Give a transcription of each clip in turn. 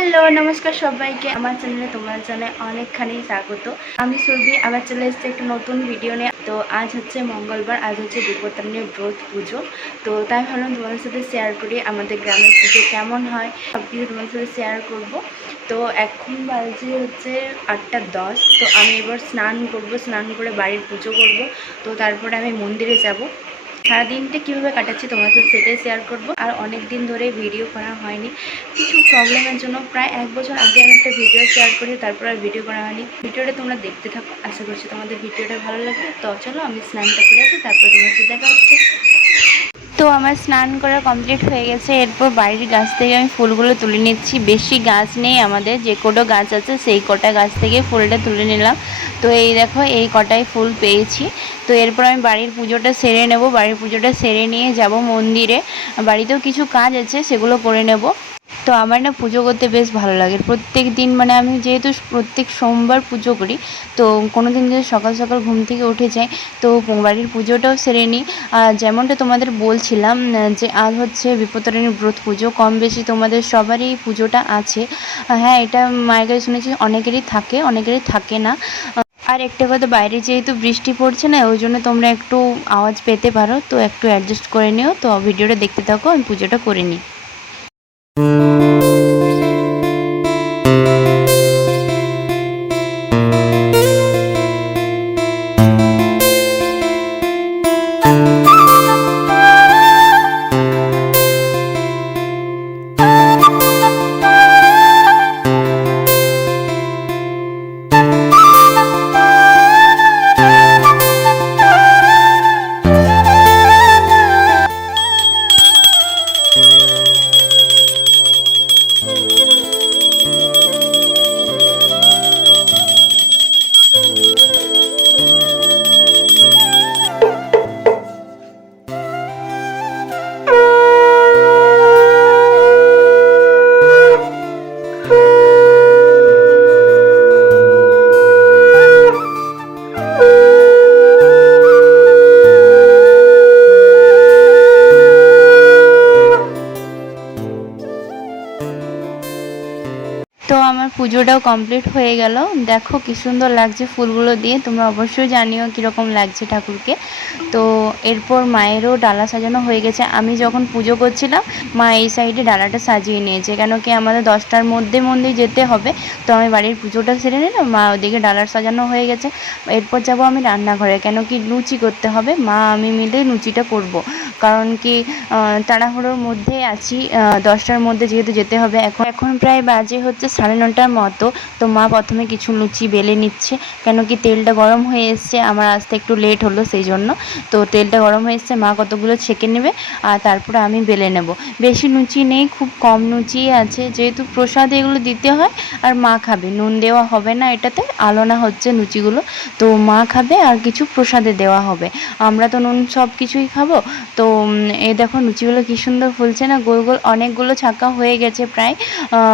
Hello নমস্কার সবাইকে আমার চ্যানেলে তোমার জানাই অনেকখানি স্বাগত। আমি সুরভি আবার চলে এসেছি একটা নতুন ভিডিও নিয়ে। তো আজ হচ্ছে মঙ্গলবার, আজ হচ্ছে বিপত্তারিণী ব্রত পুজো। তো তাই ভাবলাম তোমাদের সাথে শেয়ার করি আমাদের গ্রামের পুজো কেমন হয়, সব কিছু তোমাদের সাথে শেয়ার করব। তো এখন বাজে হচ্ছে 8:10। তো আমি এবার স্নান করব, স্নান করে বাড়ির পুজো করব। তো তারপরে আমি মন্দিরে যাব। সারাদিনটা কীভাবে কাটাচ্ছি তোমার সাথে সেটাই শেয়ার করব। আর অনেক দিন ধরে ভিডিও করা হয়নি, কিছু প্রবলেমের জন্য। প্রায় 1 বছর আগে আমি একটা ভিডিও শেয়ার করি, তারপর আর ভিডিও করা হয়নি। ভিডিওটা তোমরা দেখতে থাকো, আশা করছি তোমাদের ভিডিওটা ভালো লাগবে। তো চলো আমি স্নানটা করে আসি, তারপর তোমার সাথে দেখা হচ্ছে। তো আমার স্নান করা কমপ্লিট হয়ে গেছে। এরপর বাড়ির গাছ থেকে আমি ফুলগুলো তুলে নিচ্ছি। বেশি গাছ নেই আমাদের, যে কটা গাছ আছে সেই কটা গাছ থেকে ফুলটা তুলে নিলাম। তো এই দেখো এই কটাই ফুল পেয়েছি। তো এরপর আমি বাড়ির পুজোটা সেরে নেব। বাড়ির পুজোটা সেরে নিয়ে যাব মন্দিরে। বাড়িতেও কিছু কাজ আছে, সেগুলো করে নেব। তো আমার না পুজো করতে বেশ ভালো লাগে। প্রত্যেক দিন মানে আমি যেহেতু প্রত্যেক সোমবার পুজো করি, তো কোনো দিন যদি সকাল সকাল ঘুম থেকে উঠে যাই, তো বাড়ির পুজোটাও সেরে নিই। আর যেমনটা তোমাদের বলছিলাম যে আজ হচ্ছে বিপত্তারিণী ব্রত পুজো, কম বেশি তোমাদের সবারই পুজোটা আছে। হ্যাঁ, এটা মায়ের কাছে শুনেছি অনেকেরই থাকে, অনেকেরই থাকে না। আর একটা কথা, বাইরে যেহেতু বৃষ্টি পড়ছে না, ওই জন্য তোমরা একটু আওয়াজ পেতে পারো, তো একটু অ্যাডজাস্ট করে নিও। তো ভিডিওটা দেখতে থাকো, আমি পুজোটা করে নিই। তো আমার পুজোটাও কমপ্লিট হয়ে গেল। দেখো কি সুন্দর লাগছে ফুলগুলো দিয়ে, তোমরা অবশ্যই জানিও কীরকম লাগছে ঠাকুরকে। তো এরপর মায়েরও ডালা সাজানো হয়ে গেছে। আমি যখন পুজো করছিলাম, মা এই সাইডে ডালাটা সাজিয়ে নিয়েছে, কেন কি আমাদের 10টার মধ্যেই যেতে হবে। তো আমি বাড়ির পুজোটা সেরে নিলাম, মা ওদিকে ডালার সাজানো হয়ে গেছে। এরপর যাব আমি রান্নাঘরে, কেন কি লুচি করতে হবে, মা আমি মিলে লুচিটা করব। কারণ কি তাড়াহুড়োর মধ্যে আছি, 10টার মধ্যে যেহেতু যেতে হবে। এখন প্রায় বাজে হচ্ছে 9:30টার মতো। তো মা প্রথমে কিছু লুচি বেলে নিচ্ছে, কেন কি তেলটা গরম হয়ে এসছে, আমার আসতে একটু লেট হলো সেই জন্য। তো তেলটা গরম হয়ে এসছে, মা কতগুলো ছেঁকে নেবে আর তারপরে আমি বেলে নেব। বেশি লুচি নেই, খুব কম লুচি আছে, যেহেতু প্রসাদ এগুলো দিতে হয়। আর মা খাবে, নুন দেওয়া হবে না এটাতে, আলোনা হচ্ছে লুচিগুলো। তো মা খাবে আর কিছু প্রসাদে দেওয়া হবে, আমরা তো নুন সব কিছুই খাবো। তো এই দেখো লুচিগুলো কী সুন্দর ফুলছে না, গোল গোল অনেকগুলো ছাঁকা হয়ে গেছে প্রায়,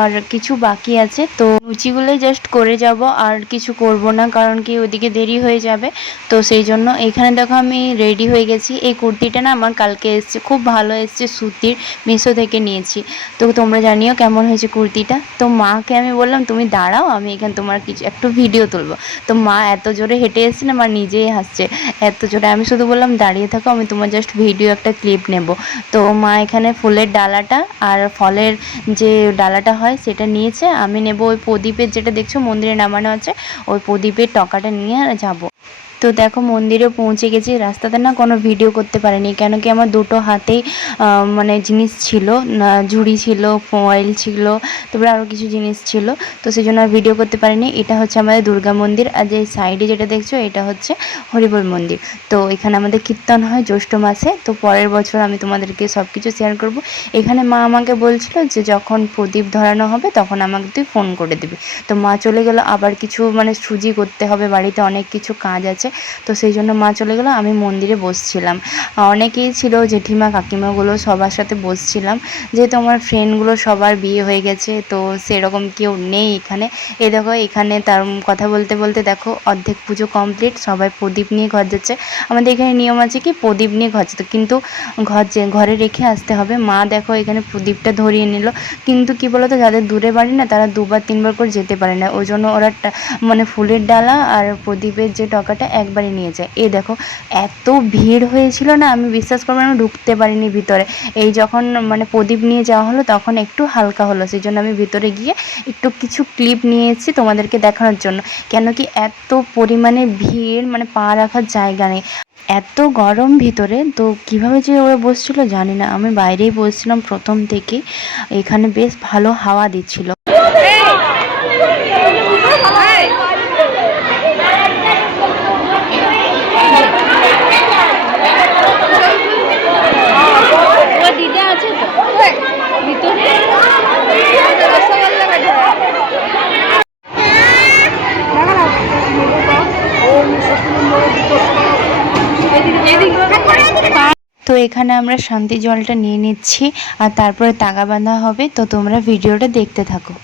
আর কিছু বাকি আছে। তো লুচিগুলোই জাস্ট করে যাব, আর কিছু করব না, কারণ কি ওদিকে দেরি হয়ে যাবে। তো সেই জন্য এইখানে দেখো আমি রেডি হয়ে গেছি। এই কুর্তিটা না আমার কালকে এসছে, খুব ভালো এসছে, সুতির, মিশো থেকে নিয়েছি। তো তোমরা জানিও কেমন হয়েছে কুর্তিটা। তো মাকে আমি বললাম তুমি দাঁড়াও, আমি এখানে তোমার কিছু একটু ভিডিও তুলবো। তো মা এত জোরে হেঁটে এসছে না, মা নিজেই হাসছে এত জোরে। আমি শুধু বললাম দাঁড়িয়ে থাকো, আমি তোমার জাস্ট ভিডিও একটা ক্লিপ নেব। তো মা এখানে ফুলের ডালাটা আর ফলের যে ডালাটা হয় সেটা নিয়েছে, আমি নেব ওই প্রদীপের, যেটা দেখছো মন্দিরে নামানো আছে, ওই প্রদীপের টকাটা নিয়ে যাব। তো দেখো মন্দিরে পৌঁছে গেছি। রাস্তাতে না কোনো ভিডিও করতে পারিনি, কেন কি আমার দুটো হাতেই মানে জিনিস ছিল, ঝুড়ি ছিল, মোবাইল ছিল, তারপরে আরও কিছু জিনিস ছিল। তো সেই জন্য আর ভিডিও করতে পারিনি। এটা হচ্ছে আমাদের দুর্গা মন্দির, আর যে সাইডে যেটা দেখছো এটা হচ্ছে হরিবল মন্দির। তো এখানে আমাদের কীর্তন হয় জ্যৈষ্ঠ মাসে। তো পরের বছর আমি তোমাদেরকে সব কিছু শেয়ার করব। এখানে মা আমাকে বলছিল যে যখন প্রদীপ ধরানো হবে তখন আমাকে তুই ফোন করে দিবি। তো মা চলে গেল, আবার কিছু মানে সুজি করতে হবে, বাড়িতে অনেক কিছু কাজ আছে। তো সেই জন্য মা চলে গেলো, আমি মন্দিরে বসছিলাম। অনেকেই ছিল, জেঠিমা কাকিমাগুলো সবার সাথে বসছিলাম, যেহেতু আমার ফ্রেন্ডগুলো সবার বিয়ে হয়ে গেছে, তো সেরকম কেউ নেই এখানে। এ দেখো এখানে তার কথা বলতে বলতে দেখো অর্ধেক পুজো কমপ্লিট, সবাই প্রদীপ নিয়ে ঘর যাচ্ছে। আমাদের এখানে নিয়ম আছে কি প্রদীপ নিয়ে ঘর যেতে, কিন্তু ঘরে রেখে আসতে হবে। মা দেখো এখানে প্রদীপটা ধরিয়ে নিল, কিন্তু কি বলতো যাদের দূরে বাড়ি না তারা 2বার 3বার করে যেতে পারে না, ওই জন্য ওরা মানে ফুলের ডালা আর প্রদীপের যে টকাটা একবারই নিয়ে যায়। এই দেখো এত ভিড় হয়েছিল না, আমি বিশ্বাস করবো আমি ঢুকতে পারিনি ভিতরে। এই যখন মানে প্রদীপ নিয়ে যাওয়া হলো তখন একটু হালকা হলো, সেই জন্য আমি ভিতরে গিয়ে একটু কিছু ক্লিপ নিয়ে এসেছি তোমাদেরকে দেখানোর জন্য। কেন কি এত পরিমাণে ভিড়, মানে পা রাখার জায়গা নেই, এত গরম ভিতরে। তো কিভাবে যে ওরা বসছিল জানি না, আমি বাইরেই বসছিলাম প্রথম থেকেই, এখানে বেশ ভালো হাওয়া দিচ্ছিল। তো এখানে আমরা শান্তি জলটা নিয়ে নিচ্ছি, আর তারপরে তাগা বাঁধা হবে। তো তোমরা ভিডিওটা দেখতে থাকো।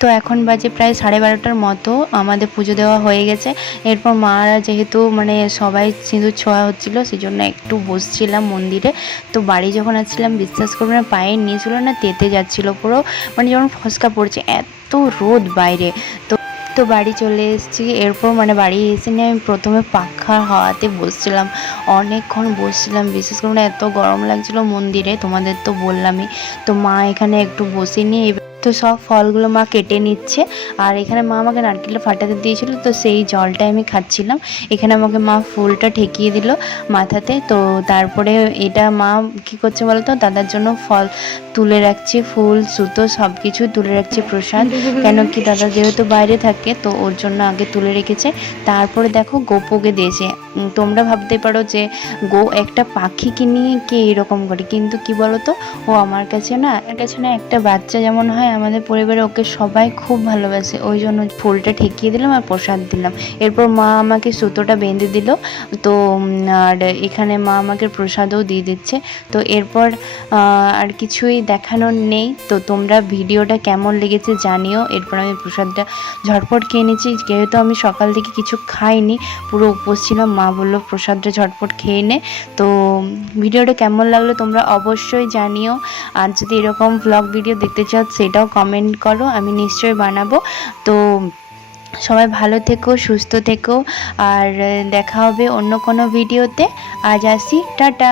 তো এখন বাজে প্রায় 12:30টার মতো, আমাদের পুজো দেওয়া হয়ে গেছে। এরপর মারা যেহেতু মানে সবাই সিঁদুর ছোঁয়া হচ্ছিলো, সেই জন্য একটু বসছিলাম মন্দিরে। তো বাড়ি যখন আসছিলাম বিশ্বাস করবে না, পায়ের নিচগুলো না তেতে যাচ্ছিলো পুরো, মানে যখন ফসকা পড়ছে, এত রোদ বাইরে। তো বাড়ি চলে এসেছি। এরপর মানে বাড়ি এসে নিয়ে আমি প্রথমে পাখার হাওয়াতে বসছিলাম, অনেকক্ষণ বসছিলাম। বিশেষ করে এত গরম লাগছিলো মন্দিরে, তোমাদের তো বললামই। তো মা এখানে একটু বসে নিয়ে তো সব ফলগুলো মা কেটে নিচ্ছে, আর এখানে মা আমাকে নারকেলটা ফাটাতে দিয়েছিল, তো সেই জলটাই আমি খাচ্ছিলাম। এখানে আমাকে মা ফুলটা ঠেকিয়ে দিল মাথাতে। তো তারপরে এটা মা কি করছে বলতো, দাদার জন্য ফল তুলে রাখছি, ফুল সুতো সব কিছু তুলে রাখছি প্রসাদ। কেন কি দাদা যেহেতু বাইরে থাকে, তো ওর জন্য আগে তুলে রেখেছে। তারপরে দেখো গোপোকে দিয়েছে। তোমরা ভাবতে পারো যে একটা পাখিকে নিয়ে কে এরকম করে, কিন্তু কি বলতো ও আমার কাছে না একটা বাচ্চা যেমন হয় আমাদের পরিবারে, ওকে সবাই খুব ভালোবাসে, ওই জন্য ফুলটা ঠেকিয়ে দিলাম আর প্রসাদ দিলাম। এরপর মা আমাকে সুতোটা বেঁধে দিল। তো আর এখানে মা আমাকে প্রসাদও দিয়ে দিচ্ছে। তো এরপর আর কিছুই দেখানোর নেই। তো তোমরা ভিডিওটা কেমন লেগেছে জানিও। এরপর আমি প্রসাদটা ঝটপট খেয়ে নিচ্ছি, যেহেতু আমি সকাল থেকে কিছু খাইনি, পুরো উপোস ছিলাম। মা বললো প্রসাদটা ঝটপট খেয়ে নে। তো ভিডিওটা কেমন লাগলো তোমরা অবশ্যই জানিও, আর যদি এরকম ব্লগ ভিডিও দেখতে চাও সেটাও কমেন্ট করো, আমি নিশ্চয়ই বানাবো। তো সবাই ভালো থেকো, সুস্থ থেকো, আর দেখা হবে অন্য কোনো ভিডিওতে। আজ আসি, টাটা।